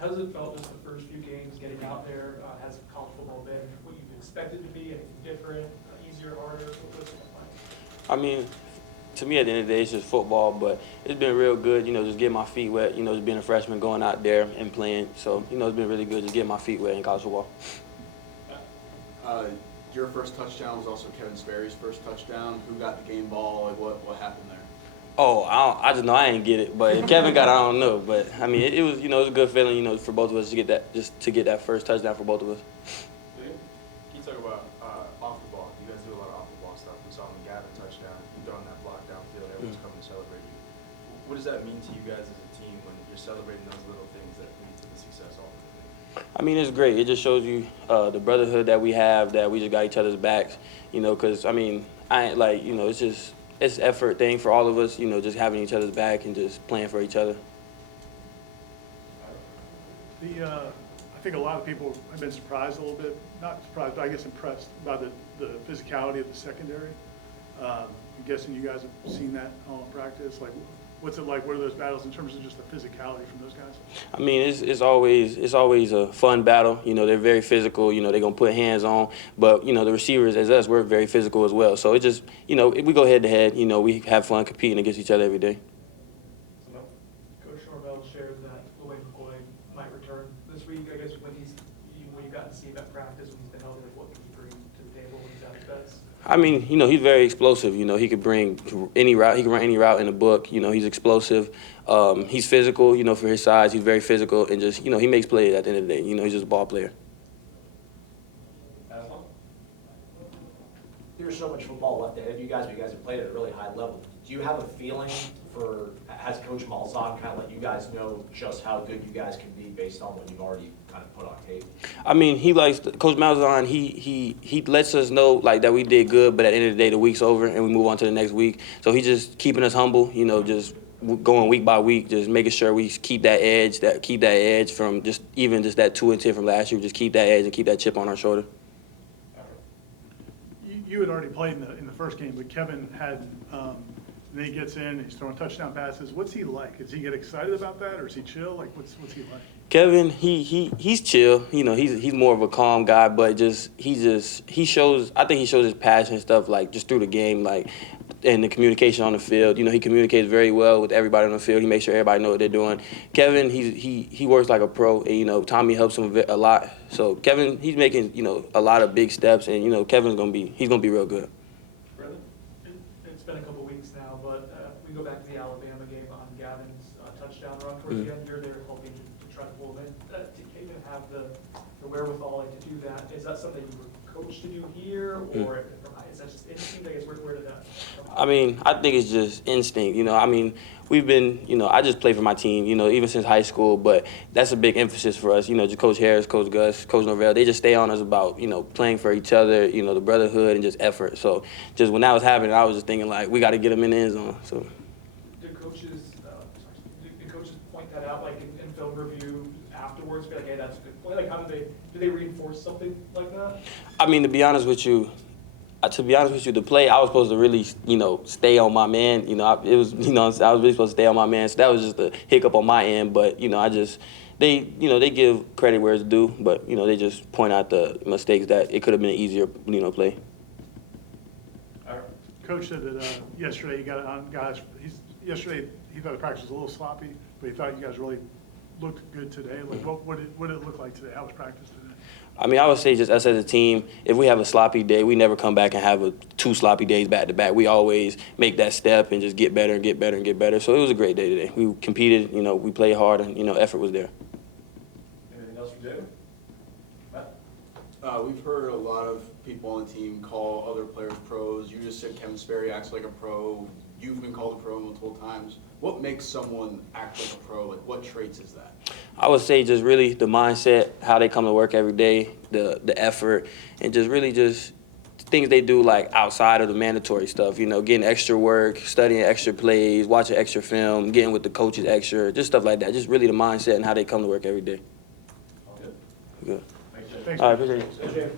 How does it felt just the first few games getting out there? Has college football been what you expected to be? Anything different, easier, harder? What's it like? I mean, to me, at the end of the day, it's just football, but it's been real good, just getting my feet wet, just being a freshman, going out there and playing. So, it's been really good just getting my feet wet in college football. Your first touchdown was also Kevin Sperry's first touchdown. Who got the game ball? Like, what happened there? Oh, I just know I ain't get it, but if Kevin got it, I don't know. But, I mean, it was, it was a good feeling, for both of us to get that first touchdown for both of us. Can you talk about off the ball? You guys do a lot of off the ball stuff. We saw in the Gavin touchdown, you throwing that block downfield, everyone's coming to celebrate you. What does that mean to you guys as a team when you're celebrating those little things that lead to the success ultimately? I mean, it's great. It just shows you the brotherhood that we have, that we just got each other's backs, because, I mean, I ain't like, it's an effort thing for all of us, just having each other's back and just playing for each other. I think a lot of people have been surprised a little bit, not surprised, but I guess impressed by the physicality of the secondary. I'm guessing you guys have seen that all in practice. Like, what's it like? What are those battles in terms of just the physicality from those guys? I mean, it's always a fun battle. They're very physical. They're gonna put hands on. But the receivers, as us, we're very physical as well. So it just, we go head to head. We have fun competing against each other every day. Coach Norvell shared that Lloyd McCoy might return this week. I guess when you got to see him at practice, when he's been healthy, what can he bring to the table when he's at his best? I mean, he's very explosive. He could bring any route. He can run any route in the book. He's explosive. He's physical. For his size, he's very physical, and just he makes plays at the end of the day. He's just a ball player. There's so much football left ahead of you guys, but you guys have played at a really high level. Do you have a feeling has Coach Malzahn kind of let you guys know just how good you guys can be based on what you've already kind of put on tape? I mean, Coach Malzahn, he lets us know, like, that we did good, but at the end of the day, the week's over, and we move on to the next week. So he's just keeping us humble, just going week by week, just making sure we keep that edge from just that 2-10 from last year. Just keep that edge and keep that chip on our shoulder. You had already played in the first game, but Kevin had. Then he gets in, he's throwing touchdown passes. What's he like? Does he get excited about that, or is he chill? Like, what's he like? Kevin, he's chill. He's more of a calm guy, but he shows. I think he shows his passion and stuff, like, just through the game, like, and the communication on the field. He communicates very well with everybody on the field. He makes sure everybody knows what they're doing. Kevin, he works like a pro, and Tommy helps him a lot. So Kevin, he's making a lot of big steps, and Kevin's gonna be real good. It's been a couple weeks now, but we go back to the Alabama game on Gavin's touchdown run towards the end. You're there helping to try to pull him in. To even have the wherewithal to do that, is that something you were coached to do here, or is that just instinct? I guess where did that come from? I mean, I think it's just instinct. I mean, we've been, I just play for my team, even since high school, but that's a big emphasis for us. Just Coach Harris, Coach Gus, Coach Norvell, they just stay on us about, playing for each other, the brotherhood and just effort. So just when that was happening, I was just thinking, like, we got to get them in the end zone. So. Did coaches point that out, like, in film review afterwards, be like, hey, that's a good play? Like, how do they reinforce something like that? I mean, to be honest with you, the play, I was supposed to really, stay on my man. I was really supposed to stay on my man. So that was just a hiccup on my end. But, they give credit where it's due. But, they just point out the mistakes that it could have been an easier, play. Coach said that yesterday he got it on guys. Yesterday he thought the practice was a little sloppy, but he thought you guys really looked good today. Like, what did it look like today? How was practice today? I mean, I would say just us as a team, if we have a sloppy day, we never come back and have two sloppy days back to back. We always make that step and just get better and get better and get better. So it was a great day today. We competed, we played hard, and, effort was there. Anything else for Jayvan? We've heard a lot of people on the team call other players pros. You just said Kevin Sperry acts like a pro. You've been called a pro multiple times. What makes someone act like a pro? Like, what traits is that? I would say just really the mindset, how they come to work every day, the effort, and just really just things they do, like, outside of the mandatory stuff, getting extra work, studying extra plays, watching extra film, getting with the coaches extra, just stuff like that. Just really the mindset and how they come to work every day. All good. Good. Thanks, Jayvan. Thanks. All right, appreciate it. Jayvan.